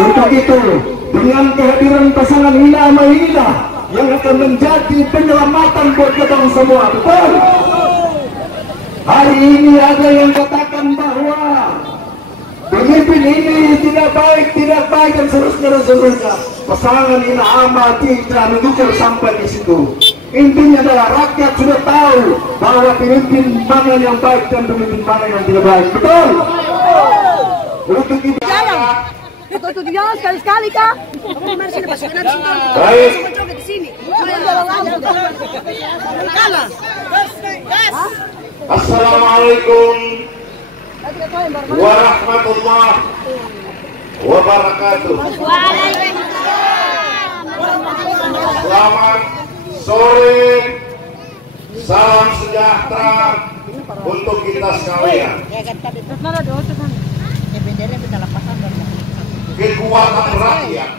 Untuk itu, dengan kehadiran pasangan Ina sama Ina yang akan menjadi penyelamatan buat kita semua, betul? Hari ini ada yang katakan bahwa pemimpin ini tidak baik, dan seterusnya. Pasangan Ina ama tidak mendukung sampai di situ. Intinya adalah rakyat sudah tahu bahwa pemimpin mana yang baik dan pemimpin mana yang tidak baik, betul? Untuk itu Atau dia sekali-sekali kak? baik. Assalamualaikum warahmatullahi wabarakatuh. Selamat sore, salam sejahtera untuk kita sekalian. Kekuatan rakyat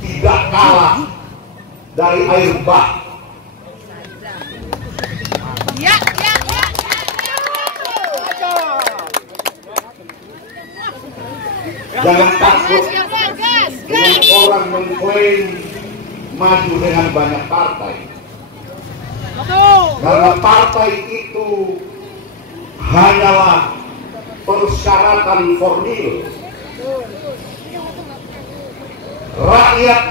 tidak kalah dari air bah. Jangan takut dengan orang mengklaim maju dengan banyak partai, karena partai itu hanyalah persyaratan formil. Rakyat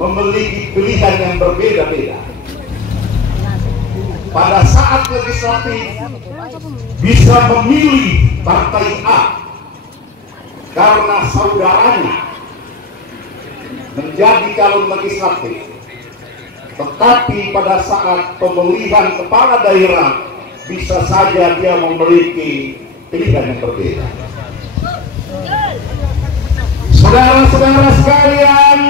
memiliki pilihan yang berbeda-beda. Pada saat legislatif bisa memilih partai A karena saudaranya menjadi calon legislatif, tetapi pada saat pemilihan kepala daerah bisa saja dia memiliki pilihan yang berbeda. Saudara-saudara sekalian,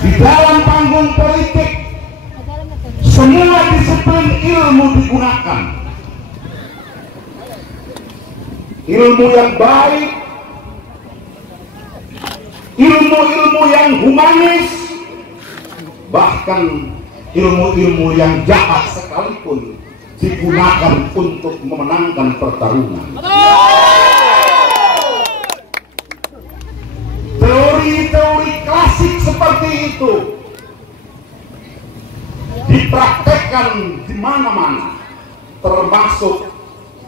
di dalam panggung politik semua disiplin ilmu digunakan. Ilmu yang baik, ilmu-ilmu yang humanis, bahkan ilmu-ilmu yang jahat sekalipun digunakan untuk memenangkan pertarungan. Teori-teori klasik seperti itu dipraktekkan di mana-mana, termasuk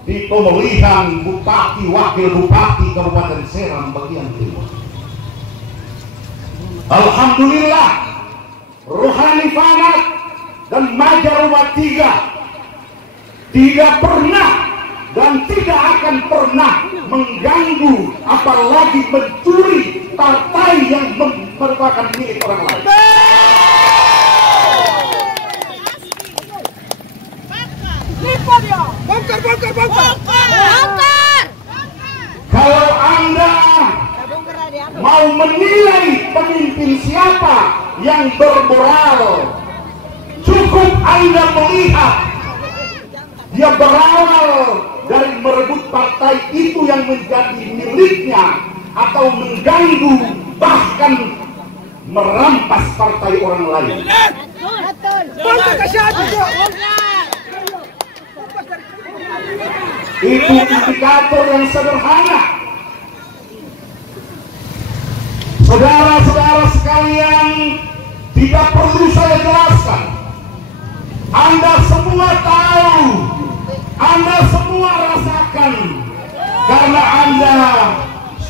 di pemilihan bupati, wakil bupati Kabupaten Serang bagian timur. Alhamdulillah, Rohani Fanat dan Majaruma III tidak pernah dan tidak akan pernah mengganggu, apalagi mencuri partai yang merupakan milik orang lain. Kalau Anda mau menilai pemimpin siapa yang bermoral, cukup Anda melihat dia berawal dari merebut partai itu yang menjadi miliknya, atau mengganggu, bahkan merampas partai orang lain. Itu indikator yang sederhana. Saudara-saudara sekalian, tidak perlu saya jelaskan. Anda semua tahu, Anda semua rasakan, karena Anda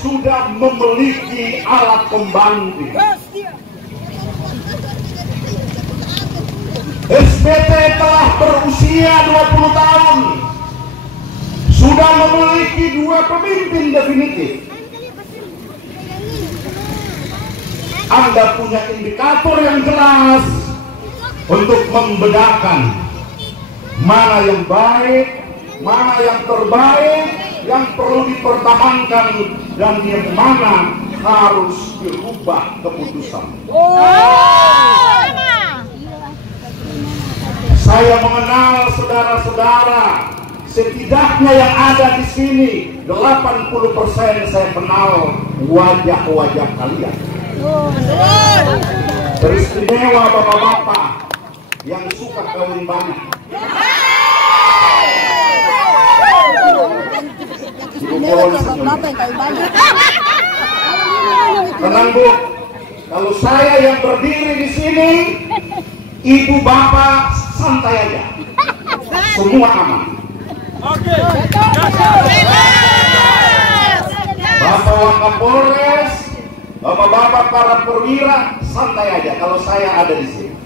sudah memiliki alat pembanding. SBT telah berusia 20 tahun, sudah memiliki 2 pemimpin definitif. Anda punya indikator yang jelas untuk membedakan mana yang baik, mana yang terbaik, yang perlu dipertahankan, dan yang mana harus dirubah keputusan. Saya mengenal saudara-saudara, setidaknya yang ada di sini 80% saya kenal wajah-wajah kalian. Teristimewa bapak-bapak yang suka kawin banyak. Tenang Bu, kalau saya yang berdiri di sini, ibu bapak santai aja, semua aman. Bapak Wakapolres, bapak-bapak para perwira santai aja kalau saya ada di sini.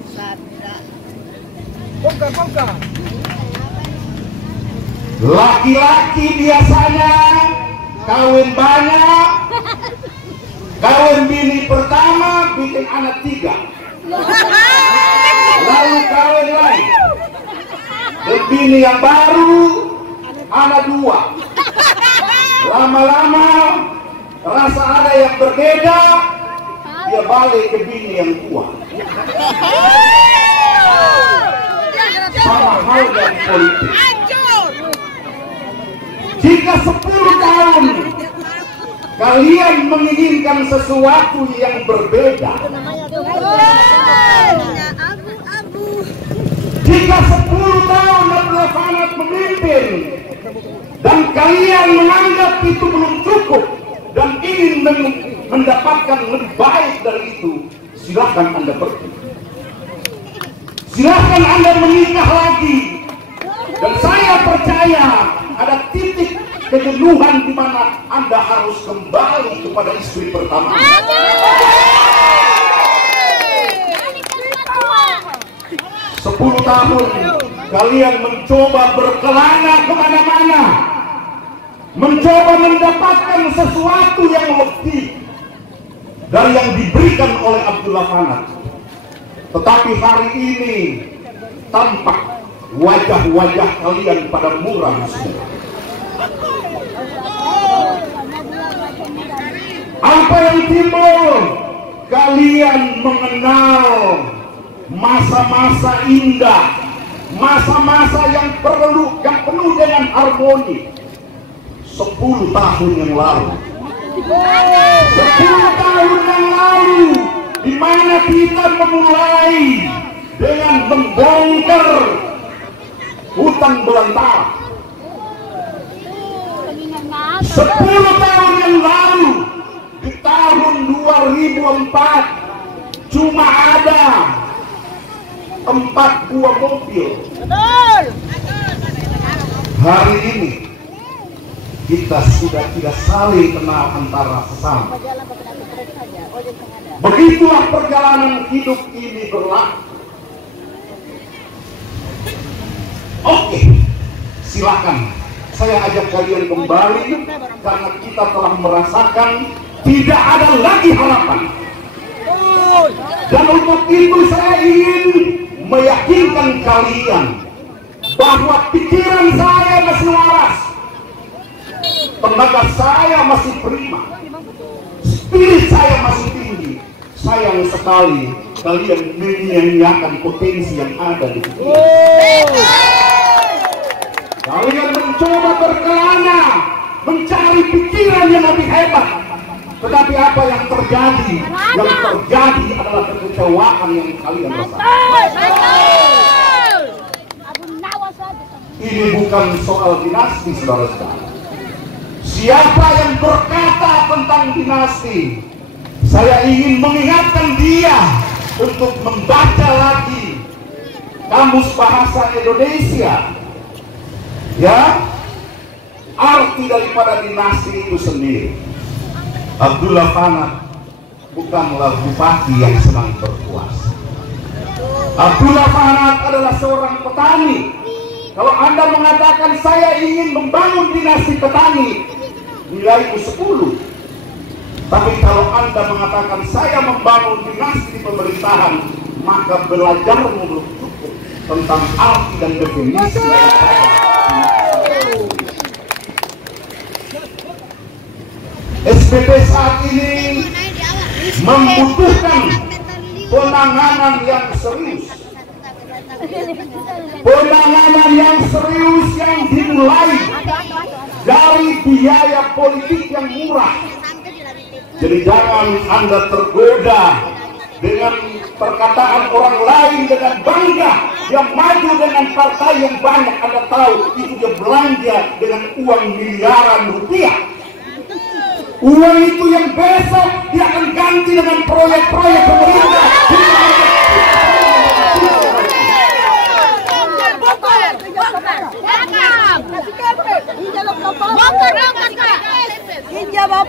Laki-laki biasanya kawin banyak, kawin bini pertama bikin anak 3, lalu kawin lain, dan bini yang baru anak 2. Lama-lama rasa ada yang berbeda, dia balik ke bini yang tua. Sama hal dengan politik. Jika 10 tahun kalian menginginkan sesuatu yang berbeda, jika 10 tahun Abdullah Fanat memimpin dan kalian menganggap itu belum cukup dan ingin mendapatkan lebih baik dari itu, silahkan Anda pergi. Silahkan Anda menikah lagi. Dan saya percaya ada titik kejenuhan di mana Anda harus kembali kepada istri pertama. 10 tahun kalian mencoba berkelana kemana-mana, mencoba mendapatkan sesuatu yang lebih dari yang diberikan oleh Abdullah Fanat. Tetapi hari ini tampak wajah-wajah kalian pada muram semua. Apa yang timbul? Kalian mengenal masa-masa indah, masa-masa yang penuh dengan harmoni. 10 tahun yang lalu, 10 tahun yang lalu, di mana kita memulai dengan membongkar hutan belantara. 10 tahun yang lalu, di tahun 2004, cuma ada 4 buah mobil. Hari ini kita sudah tidak saling kenal antara sesama. Begitulah perjalanan hidup ini berlaku. Oke, silakan saya ajak kalian kembali karena kita telah merasakan tidak ada lagi harapan. Dan untuk itu saya ingin meyakinkan kalian bahwa pikiran saya masih waras, tenaga saya masih prima, spirit saya masih tinggi. Sayang sekali kalian menyia-nyiakan potensi yang ada di sini. Kalian mencoba berkelana, mencari pikiran yang lebih hebat. Tetapi apa yang terjadi? Yang terjadi adalah kekecewaan yang kalian rasakan. Ini bukan soal dinasti, saudara-saudara. Siapa yang berkata tentang dinasti, saya ingin mengingatkan dia untuk membaca lagi Kamus Bahasa Indonesia. Ya, arti daripada dinasti itu sendiri. Abdullah Fanat bukanlah bupati yang senang berkuasa. Abdullah Fanat adalah seorang petani. Kalau Anda mengatakan saya ingin membangun dinasti petani, nilaiku 10. Tapi kalau Anda mengatakan saya membangun dinasti pemerintahan, maka belajarmu belum cukup tentang arti dan definisi. SBP saat ini membutuhkan penanganan yang serius. Penanganan yang serius yang dimulai dari biaya politik yang murah. Jadi jangan Anda tergoda dengan perkataan orang lain dengan bangga yang maju dengan partai yang banyak. Anda tahu itu dia belanja dengan uang miliaran rupiah. Uang itu yang besok dia akan ganti dengan proyek-proyek pemerintah.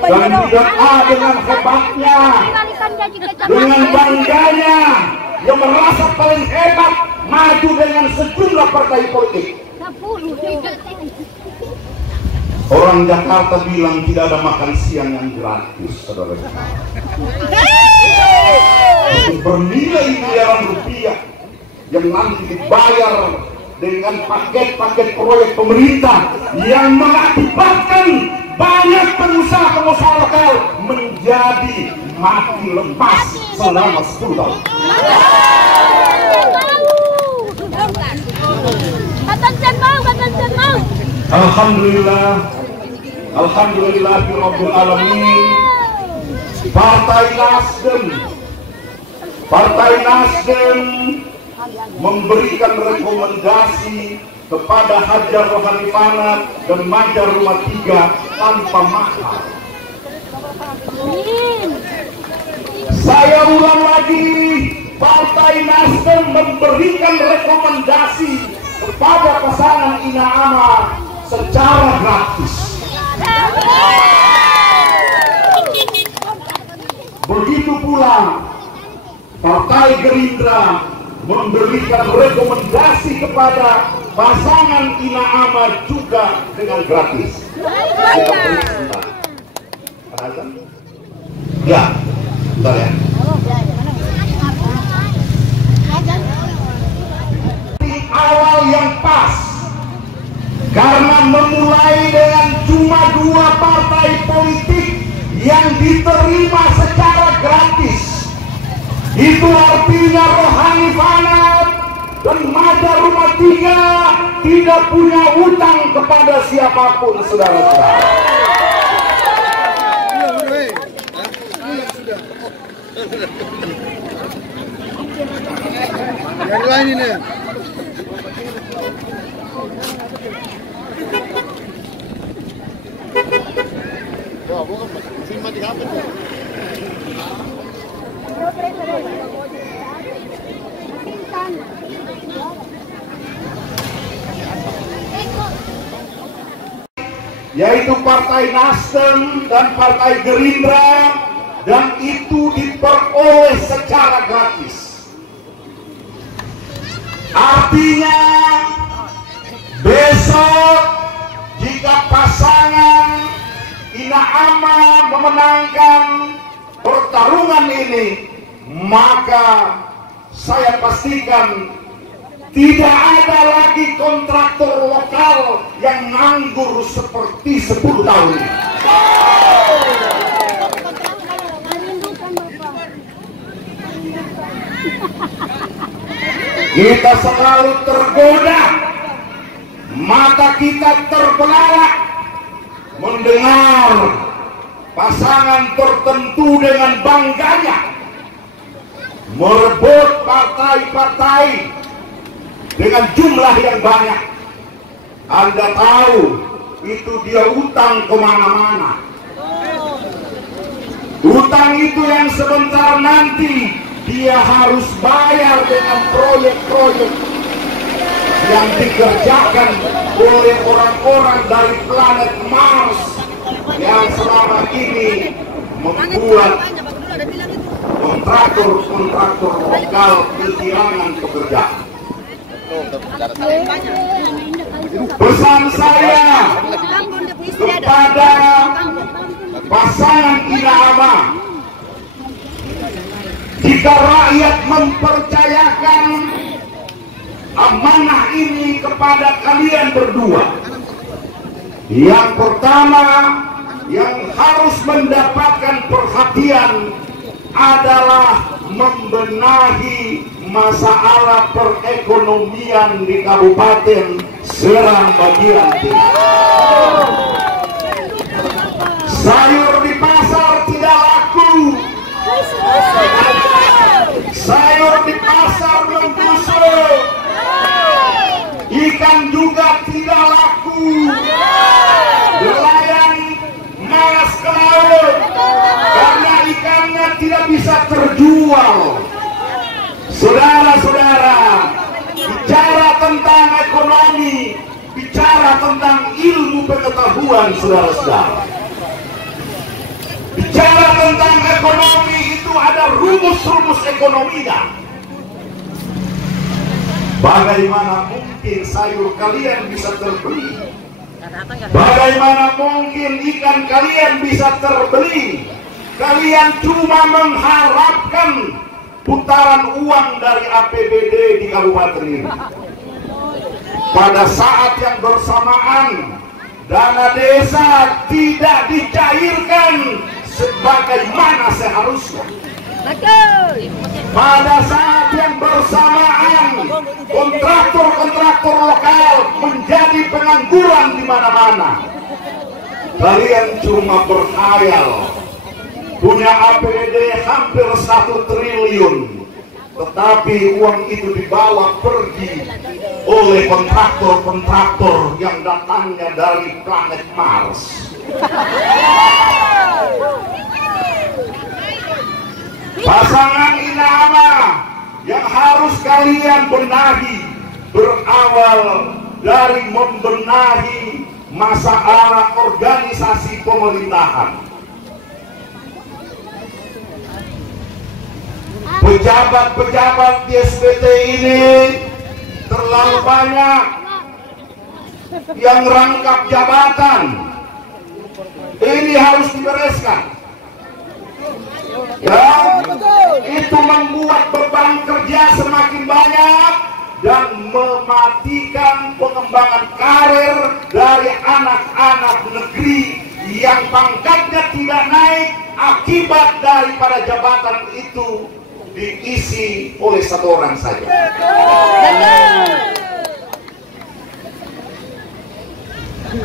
Dan tidak dengan hebatnya, dengan bangganya, yang merasa paling hebat, maju dengan sejumlah partai politik. Orang Jakarta bilang tidak ada makan siang yang gratis, saudara. Bernilai miliaran rupiah yang nanti dibayar dengan paket-paket proyek pemerintah yang mengakibatkan banyak pengusaha-pengusaha lokal menjadi mati lepas selama 10 tahun. Alhamdulillah, alhamdulillahirabbil alamin. Partai Nasdem memberikan rekomendasi kepada Hajar Rohani Fanat dan Majar Rumah 3 tanpa mahar. Saya ulang lagi, Partai Nasdem memberikan rekomendasi kepada pasangan Ina Ama secara gratis. Begitu pula Partai Gerindra memberikan rekomendasi kepada pasangan Ina Ama juga dengan gratis. Ya, bentar ya. Di awal yang pas, karena memulai dengan cuma 2 partai politik yang diterima secara gratis. Itu artinya Rohani Fanat dan Majar Rumah 3 tidak punya utang kepada siapapun, saudara-saudara. Yang lain ini. Yaitu Partai Nasdem dan Partai Gerindra, dan itu diperoleh secara gratis. Artinya besok jika pasangan Ina Ama memenangkan pertarungan ini, maka saya pastikan tidak ada lagi kontraktor lokal yang nganggur seperti 10 tahun ini. Kita selalu tergoda, mata kita terbelalak mendengar pasangan tertentu dengan bangganya merebut partai-partai dengan jumlah yang banyak. Anda tahu itu dia utang kemana-mana. Utang itu yang sebentar nanti dia harus bayar dengan proyek-proyek yang dikerjakan oleh orang-orang dari planet Mars yang selama ini membuat kontraktor lokal kehilangan pekerjaan. Pesan saya kepada pasangan Ina Ama, jika rakyat mempercayakan amanah ini kepada kalian berdua, yang pertama yang harus mendapatkan perhatian adalah membenahi masalah perekonomian di Kabupaten Serang bagian timur. Sayur di pasar tidak laku, sayur di pasar membusuk, ikan juga tidak laku, nelayan malas ke laut, tentang ilmu pengetahuan, saudara-saudara. Bicara tentang ekonomi itu ada rumus-rumus ekonominya. Bagaimana mungkin sayur kalian bisa terbeli? Bagaimana mungkin ikan kalian bisa terbeli? Kalian cuma mengharapkan putaran uang dari APBD di kabupaten ini. Pada saat yang bersamaan, dana desa tidak dicairkan sebagaimana seharusnya. Pada saat yang bersamaan, kontraktor-kontraktor lokal menjadi pengangguran di mana-mana. Kalian cuma berkhayal punya APBD hampir 1 triliun, tetapi uang itu dibawa pergi oleh kontraktor-kontraktor yang datangnya dari planet Mars. Pasangan Inama yang harus kalian benahi berawal dari membenahi masalah organisasi pemerintahan. Pejabat-pejabat di SPT ini terlalu banyak yang rangkap jabatan. Ini harus dibereskan. Ya, itu membuat beban kerja semakin banyak dan mematikan pengembangan karir dari anak-anak negeri yang pangkatnya tidak naik akibat daripada jabatan itu diisi oleh 1 orang saja.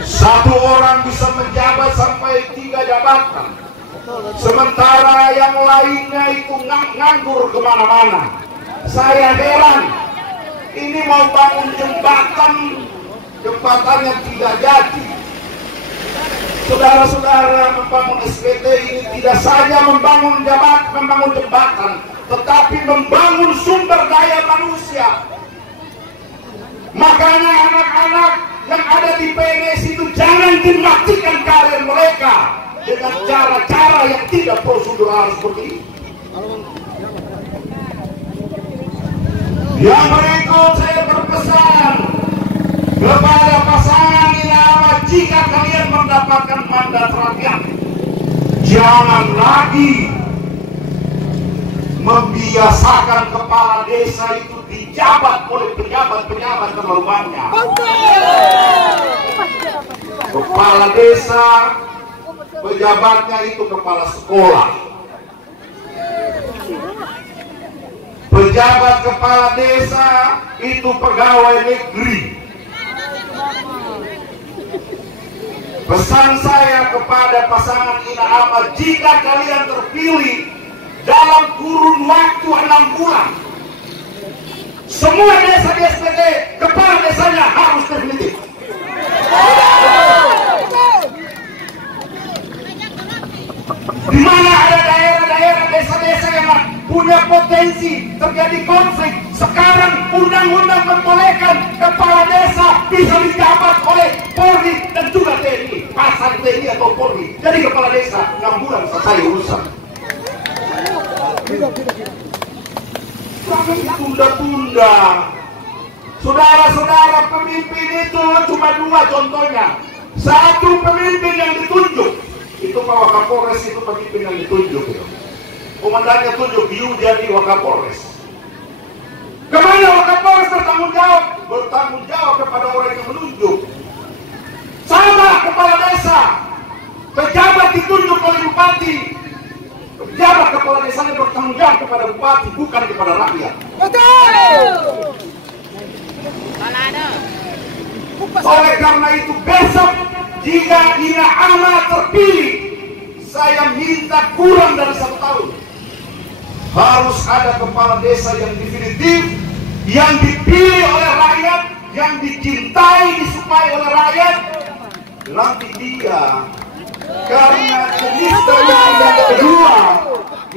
Satu orang bisa menjabat sampai 3 jabatan, sementara yang lainnya itu nganggur kemana-mana. Saya heran, ini mau bangun jembatan, jembatannya tidak jadi. Saudara-saudara, membangun SPT ini tidak saja membangun jembatan, tetapi membangun sumber daya manusia. Makanya anak-anak yang ada di PNS itu jangan dimatikan karir mereka dengan cara-cara yang tidak prosedural seperti ini. Yang berikut saya berpesan kepada pasangan Inama, jika kalian mendapatkan mandat rakyat, jangan lagi membiasakan kepala desa itu dijabat oleh pejabat-pejabat terlalu banyak. Kepala desa, pejabatnya itu kepala sekolah. Pejabat kepala desa itu pegawai negeri. Pesan saya kepada pasangan Inama, jika kalian terpilih dalam kurun waktu 6 bulan, semua desa di SPT, kepala desanya harus definitif. Di mana ada daerah-daerah, desa-desa yang punya potensi terjadi konflik, sekarang undang-undang membolehkan kepala desa bisa dijabat oleh Polri dan juga TNI, pasar TNI atau Polri. Jadi kepala desa 6 bulan selesai urusan. Jangan ditunda-tunda. Saudara-saudara, pemimpin itu cuma 2 contohnya. Satu, pemimpin yang ditunjuk. Itu Pak Wakapolres, itu pemimpin yang ditunjuk. Komandannya tunjuk, you jadi Wakapolres. Kemana Wakapolres bertanggung jawab? Bertanggung jawab kepada orang yang menunjuk. Sama kepala desa. Pejabat ditunjuk oleh bupati. Pejabat kepala desanya bertanggung jawab kepada bupati, bukan kepada rakyat. Betul. Oleh karena itu besok jika Inama terpilih, saya minta kurang dari 1 tahun harus ada kepala desa yang definitif, yang dipilih oleh rakyat, yang dicintai, disukai oleh rakyat. Nanti dia, karena jenis yang kedua,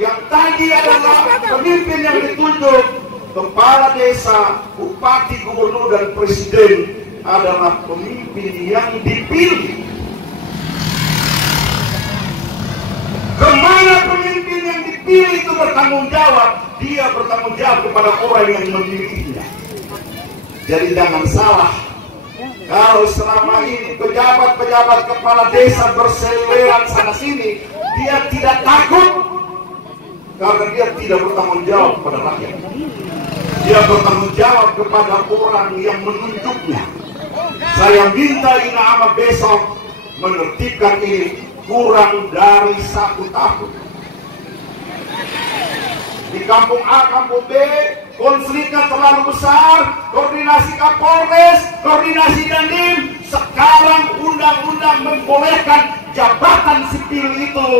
yang tadi adalah pemimpin yang ditunjuk, kepala desa, bupati, gubernur, dan presiden, adalah pemimpin yang dipilih. Kemana pemimpin yang dipilih itu bertanggung jawab, dia bertanggung jawab kepada orang yang memilikinya. Jadi jangan salah, kalau selama ini pejabat-pejabat kepala desa berseliweran sana sini, dia tidak takut karena dia tidak bertanggung jawab kepada rakyat. Dia bertanggung jawab kepada orang yang menunjuknya. Saya minta Ina Ahmad besok menertibkan ini kurang dari 1 tahun. Di kampung A, kampung B, konfliknya terlalu besar, koordinasi Kapolres, koordinasi Dandim. Sekarang undang-undang membolehkan jabatan sipil itu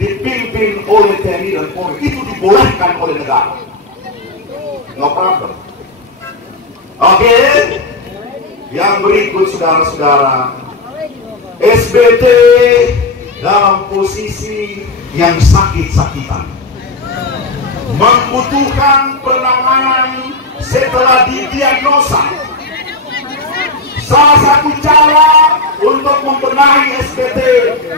dipimpin oleh TNI dan Polri. Itu dibolehkan oleh negara. No problem. Oke. Yang berikut saudara-saudara, SBT dalam posisi yang sakit-sakitan, membutuhkan penanganan setelah didiagnosa. Salah satu cara untuk membenahi SBT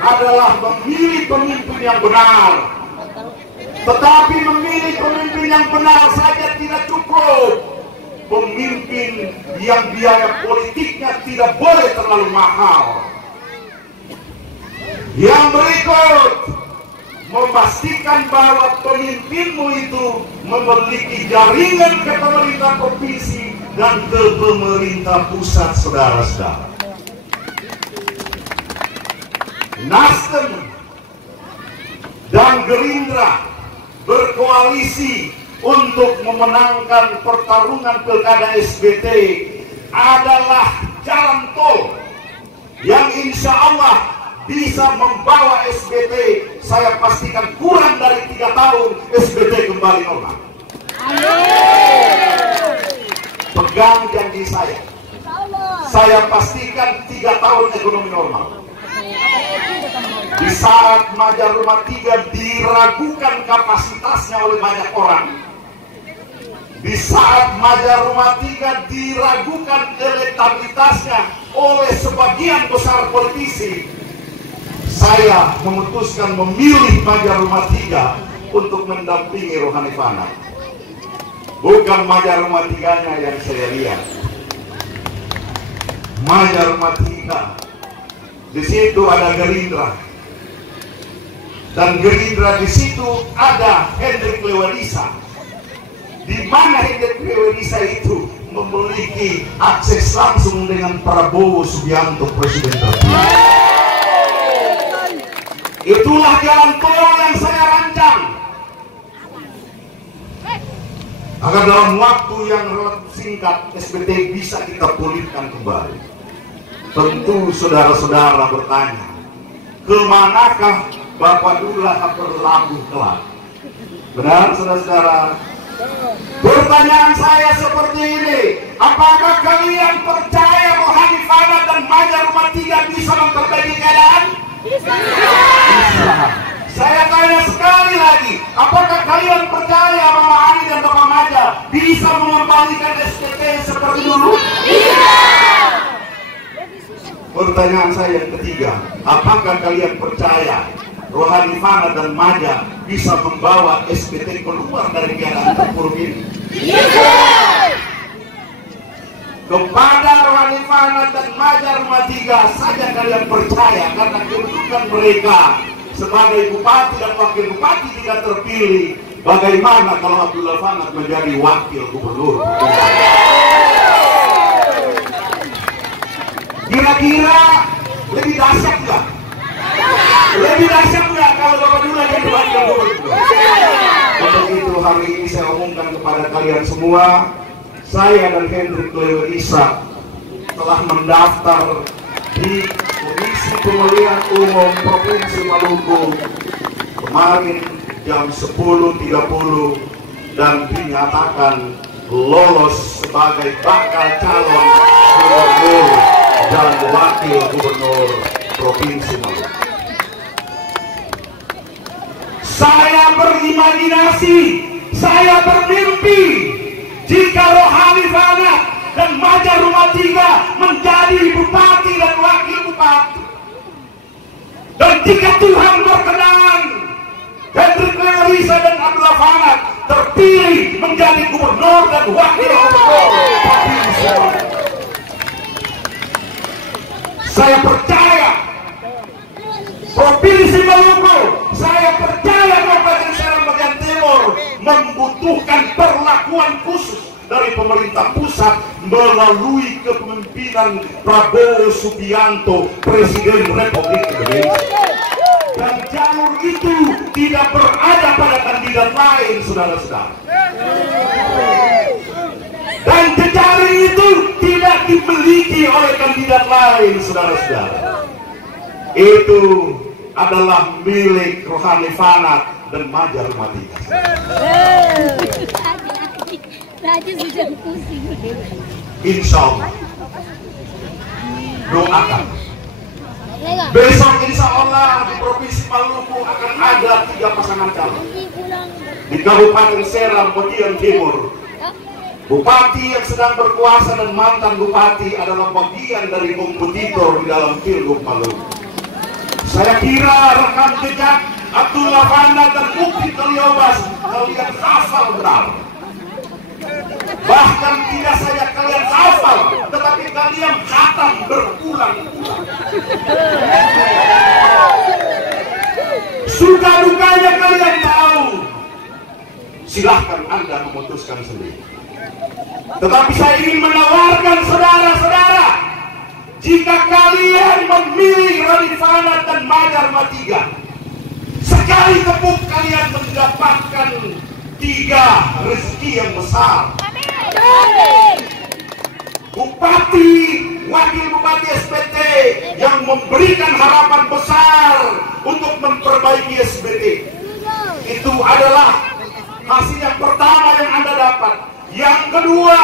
adalah memilih pemimpin yang benar. Tetapi memilih pemimpin yang benar saja tidak cukup. Pemimpin yang biaya politiknya tidak boleh terlalu mahal. Yang berikut, memastikan bahwa pemimpinmu itu memiliki jaringan ke pemerintah provinsi dan ke pemerintah pusat, saudara-saudara. Nasdem dan Gerindra berkoalisi untuk memenangkan pertarungan pilkada SBT adalah jalan tol yang insya Allah bisa membawa SBT, saya pastikan kurang dari 3 tahun SBT kembali normal. Pegang janji saya pastikan 3 tahun ekonomi normal. Di saat Maja Rumah 3 diragukan kapasitasnya oleh banyak orang, di saat Maja Rumah 3 diragukan elektabilitasnya oleh sebagian besar politisi, saya memutuskan memilih Maja Rumah 3 untuk mendampingi Rohani Fana. Bukan Maja Rumah 3-nya yang saya lihat, Maja Rumah 3. Di situ ada Gerindra, dan Gerindra di situ ada Hendrik Lewalisa. Di mana Hendrik Lewalisa itu memiliki akses langsung dengan Prabowo Subianto, presiden terpilih. Itulah jalan tol yang saya rancang agar dalam waktu yang relatif singkat SBT bisa kita pulihkan kembali. Tentu saudara-saudara bertanya, kemanakah Bapak Dullah berlabuh kelak? Benar saudara-saudara? Pertanyaan saya seperti ini, apakah kalian percaya Rohani Fana dan Maja Rumah 3 bisa memperbaiki keadaan? Bisa. Saya tanya sekali lagi, apakah kalian percaya Mama Ani dan Bapak Maja bisa mengembalikan SPT seperti dulu? Bisa. Pertanyaan saya yang ketiga, apakah kalian percaya Rohani Fana dan Maja bisa membawa SPT keluar dari keadaan terpuruk ini? Bisa. Kepada Rohani Fana dan Maja Rumah 3 saja kalian percaya, karena kedudukan mereka sebagai bupati dan wakil bupati tidak terpilih. Bagaimana kalau Abdullah Fanat menjadi wakil gubernur? Kira-kira lebih dahsyat nggak? Lebih dahsyat nggak kalau Bapak Dullah jadi wakil gubernur? Untuk itu hari ini saya umumkan kepada kalian semua, saya dan Hendrik Lewalisa telah mendaftar di Komisi Pemilihan Umum Provinsi Maluku kemarin jam 10.30 dan dinyatakan lolos sebagai bakal calon gubernur dan wakil gubernur Provinsi Maluku. Saya berimajinasi, saya bermimpi jika Rohani Fana dan Maja Rumah 3 menjadi bupati dan wakil bupati. Dan jika Tuhan berkenan, Hendrik Lewerisa dan Abdullah Fanat terpilih menjadi gubernur dan wakil gubernur provinsi. Saya percaya Provinsi Maluku, saya percaya Kabupaten Serang bagian timur membutuhkan perlakuan khusus dari pemerintah pusat melalui kepemimpinan Prabowo Subianto, Presiden Republik Indonesia. Dan jalur itu tidak berada pada kandidat lain, saudara-saudara. Dan jejaring itu tidak dimiliki oleh kandidat lain, saudara-saudara. Itu adalah milik Rohani Fanat dan Maja Rumah 3. Insya Allah doakan besok insya Allah di Provinsi Maluku akan ada 3 pasangan calon. Di Kabupaten Serang bagian timur, bupati yang sedang berkuasa dan mantan bupati adalah bagian dari kompetitor di dalam Pilgub Maluku. Saya kira rekam jejak Abdullah Fanat dan Mukti Kaliobas kalian hafal benar. Bahkan tidak saja kalian hafal, tetapi kalian khatam berulang-ulang. Suka dukanya kalian tahu. Silahkan Anda memutuskan sendiri. Tetapi saya ingin menawarkan saudara-saudara, jika kalian memilih Rohani Fanat dan Maja Rumah 3, sekali tepuk kalian mendapatkan 3 rezeki yang besar. Bupati, wakil bupati SBT yang memberikan harapan besar untuk memperbaiki SBT. Itu adalah hasil yang pertama yang Anda dapat. Yang kedua,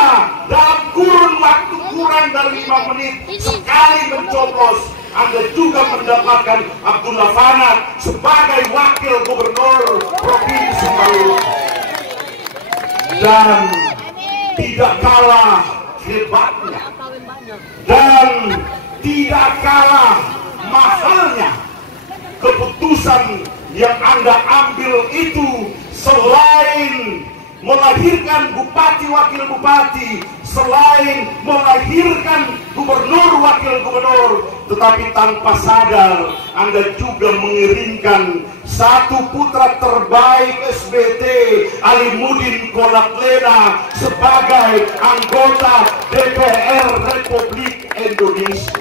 dalam kurun waktu kurang dari 5 menit sekali mencoblos, Anda juga mendapatkan Abdullah Fanat sebagai wakil gubernur Provinsi Maluku. Dan tidak kalah hebatnya dan tidak kalah mahalnya keputusan yang Anda ambil itu, selain melahirkan bupati wakil bupati, selain melahirkan gubernur wakil gubernur, tetapi tanpa sadar Anda juga mengirimkan satu putra terbaik SBT, Alimuddin Kolatlena, sebagai anggota DPR Republik Indonesia.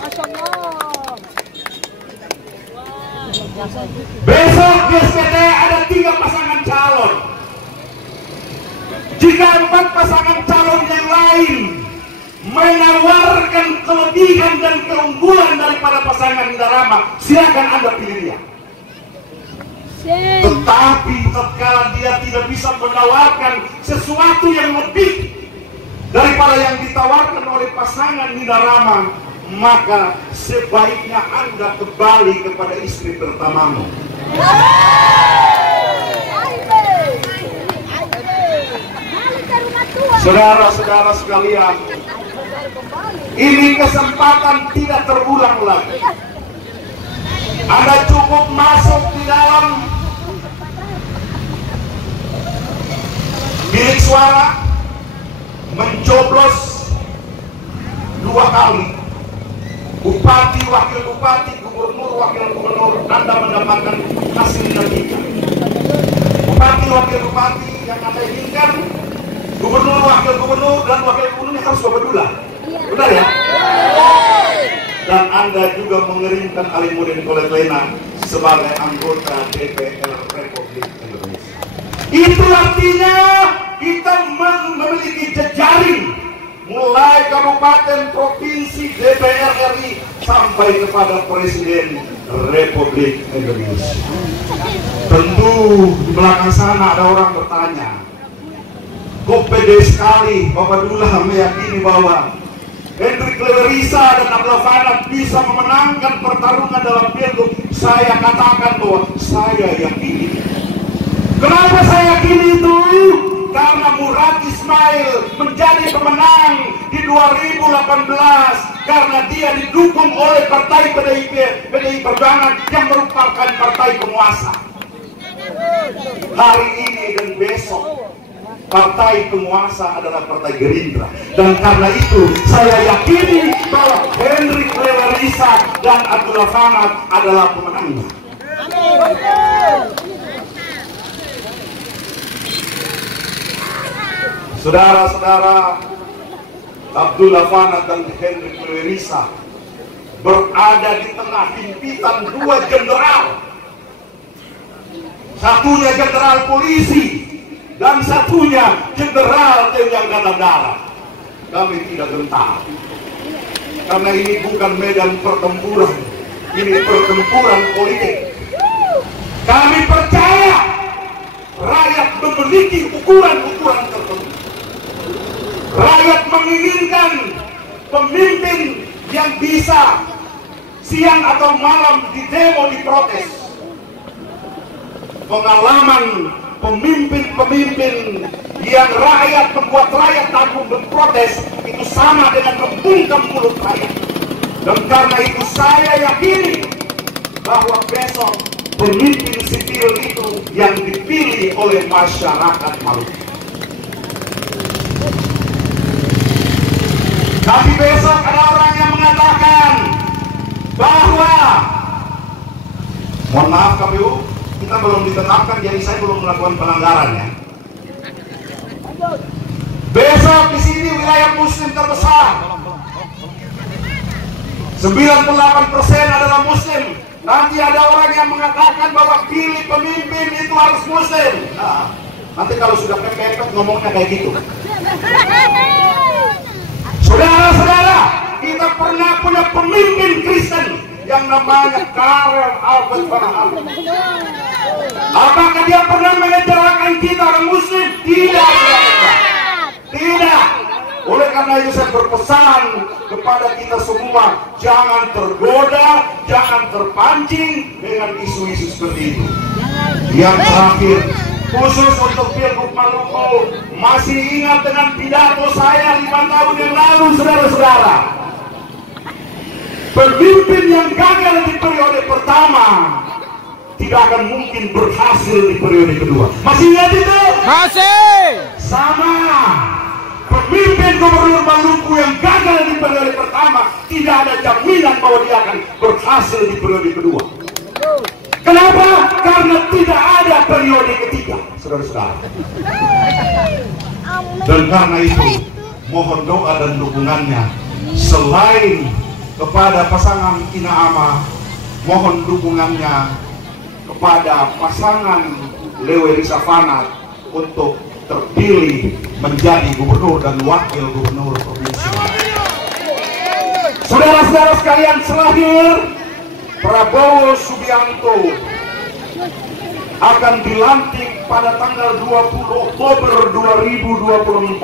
Besok di SBT ada 3 pasangan calon. Jika 4 pasangan calon yang lain menawarkan kelebihan dan keunggulan daripada pasangan Indarama, silakan Anda pilih dia. Tetapi tatkala dia tidak bisa menawarkan sesuatu yang lebih daripada yang ditawarkan oleh pasangan Indarama, maka sebaiknya Anda kembali kepada istri pertamamu. Saudara-saudara sekalian, ini kesempatan tidak terulang lagi. Anda cukup masuk di dalam bilik suara, mencoblos 2 kali. Bupati, wakil bupati, gubernur, wakil gubernur, Anda mendapatkan hasilnya 3. Bupati, wakil bupati yang Anda inginkan, gubernur, wakil gubernur, dan wakil gubernurnya harus Babadula. Benar ya? Dan Anda juga mengirimkan Alimuddin Kolatlena sebagai anggota DPR Republik Indonesia. Itu artinya kita memiliki jejaring mulai kabupaten, provinsi, DPR RI sampai kepada Presiden Republik Indonesia. Tentu di belakang sana ada orang bertanya, kok pede sekali Babadula meyakini bahwa Hendrik Lewerisa dan Abdullah Fanat bisa memenangkan pertarungan dalam Pilgub. Saya katakan bahwa saya yakini. Kenapa saya yakini itu? Karena Murad Ismail menjadi pemenang di 2018 karena dia didukung oleh partai PDI Perjuangan yang merupakan partai penguasa. Hari ini dan besok partai penguasa adalah partai Gerindra, dan karena itu saya yakini bahwa Hendrik Lewerisa dan Abdullah Fanat adalah pemenangnya. Saudara-saudara, Abdullah Fanat dan Hendrik Lewerisa berada di tengah himpitan dua jenderal, satunya jenderal polisi dan satunya jenderal TNI Angkatan Darat. Kami tidak gentar, karena ini bukan medan pertempuran, ini pertempuran politik. Kami percaya rakyat memiliki ukuran-ukuran tertentu. Rakyat menginginkan pemimpin yang bisa siang atau malam di demo, di protes. Pengalaman pemimpin-pemimpin yang rakyat membuat rakyat takut berprotes itu sama dengan membungkam mulut rakyat. Dan karena itu saya yakini bahwa besok pemimpin sipil itu yang dipilih oleh masyarakat Maluku. Tapi besok ada orang yang mengatakan bahwa, mohon maaf KPU, kita belum ditetapkan, jadi saya belum melakukan pelanggaran ya. Besok di sini wilayah Muslim terbesar, 98% adalah Muslim. Nanti ada orang yang mengatakan bahwa pilih pemimpin itu harus Muslim. Nah, nanti kalau sudah kepepet ngomongnya kayak gitu. Saudara-saudara, kita pernah punya pemimpin Kristen yang namanya Karel Albert van Hatten. Apakah dia pernah mengajarkan kita orang Muslim? Tidak. Tidak. Oleh karena itu saya berpesan kepada kita semua, jangan tergoda, jangan terpancing dengan isu-isu seperti itu. Yang terakhir, khusus untuk Pilgub Maluku, masih ingat dengan pidato saya 5 tahun yang lalu, saudara-saudara. Pemimpin yang gagal di periode pertama tidak akan mungkin berhasil di periode kedua. Masih ingat itu? Masih. Sama. Pemimpin Gubernur Maluku yang gagal di periode pertama tidak ada jaminan bahwa dia akan berhasil di periode kedua. Kenapa? Karena tidak ada periode ketiga, saudara-saudara. Dan karena itu, mohon doa dan dukungannya. Selain kepada pasangan Ina Ama, mohon dukungannya kepada pasangan Lewerisa Fanat untuk terpilih menjadi gubernur dan wakil gubernur provinsi. Saudara-saudara sekalian, terakhir, Prabowo Subianto akan dilantik pada tanggal 20 Oktober 2024.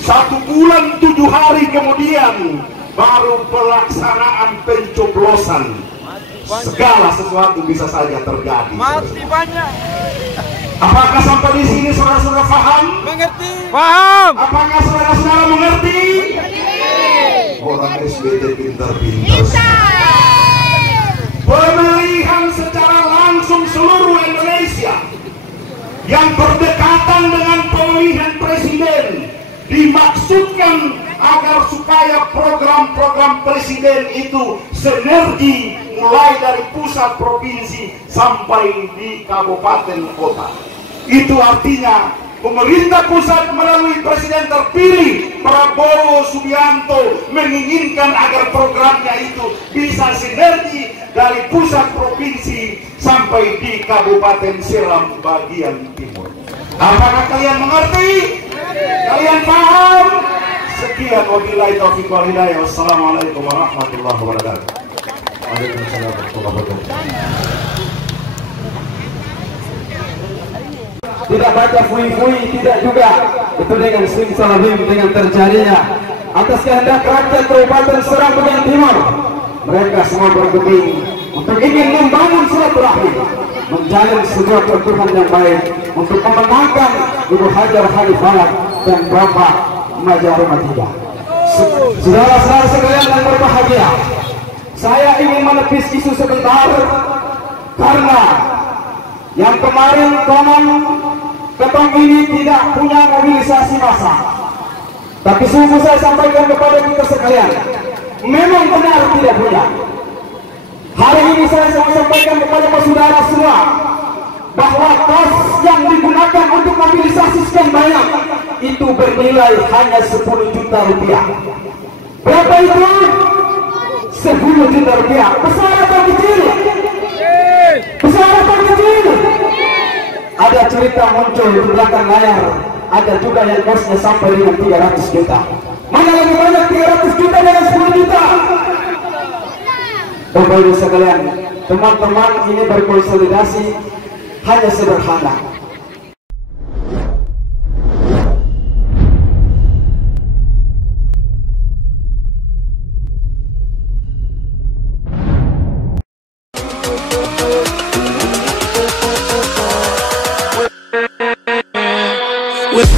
1 bulan 7 hari kemudian baru pelaksanaan pencoblosan. Segala sesuatu bisa saja terjadi. Masih banyak. Apakah sampai di sini saudara-saudara paham? Mengerti. Paham. Apakah saudara-saudara mengerti? Orang SBT pintar-pintar. Pemilihan secara langsung seluruh Indonesia yang berdekatan dengan pemilihan presiden dimaksudkan agar supaya program-program presiden itu sinergi mulai dari pusat provinsi sampai di kabupaten kota. Itu artinya pemerintah pusat melalui presiden terpilih Prabowo Subianto menginginkan agar programnya itu bisa sinergi dari pusat provinsi sampai di Kabupaten Seram bagian timur. Apakah kalian mengerti? Kalian paham? Sekian, wabillahi taufiq wal hidayah. Wassalamualaikum warahmatullahi wabarakatuh. Waalaikumsalam warahmatullahi wabarakatuh. Tidak baca fui-fui, tidak juga itu dengan simsalabim, dengan terjadinya atas kehendak rakyat Kabupaten Seram bagian timur. Mereka semua bergeming untuk ingin membangun silaturahmi, menjalin sebuah pertumbuhan yang baik untuk memenangkan Ibu Hajar Khalifah dan Bapak Maja Rumah 3. Saudara-saudara sekalian yang berbahagia, saya ingin menepis isu sebentar karena yang kemarin konon ketong ini tidak punya mobilisasi massa. Tapi sungguh saya sampaikan kepada kita sekalian, memang benar tidak punya. Hari ini saya sampaikan kepada saudara semua bahwa kos yang digunakan untuk mobilisasi sekian banyak itu bernilai hanya 10 juta rupiah. Berapa itu? 10 juta rupiah. Besar atau kecil? Besar atau kecil? Ada cerita muncul di belakang layar, ada juga yang kosnya sampai dengan 300 juta. Mana lebih banyak 300 juta dengan 10 juta? Bapak Ibu sekalian, teman-teman ini berkonsolidasi hanya sederhana. With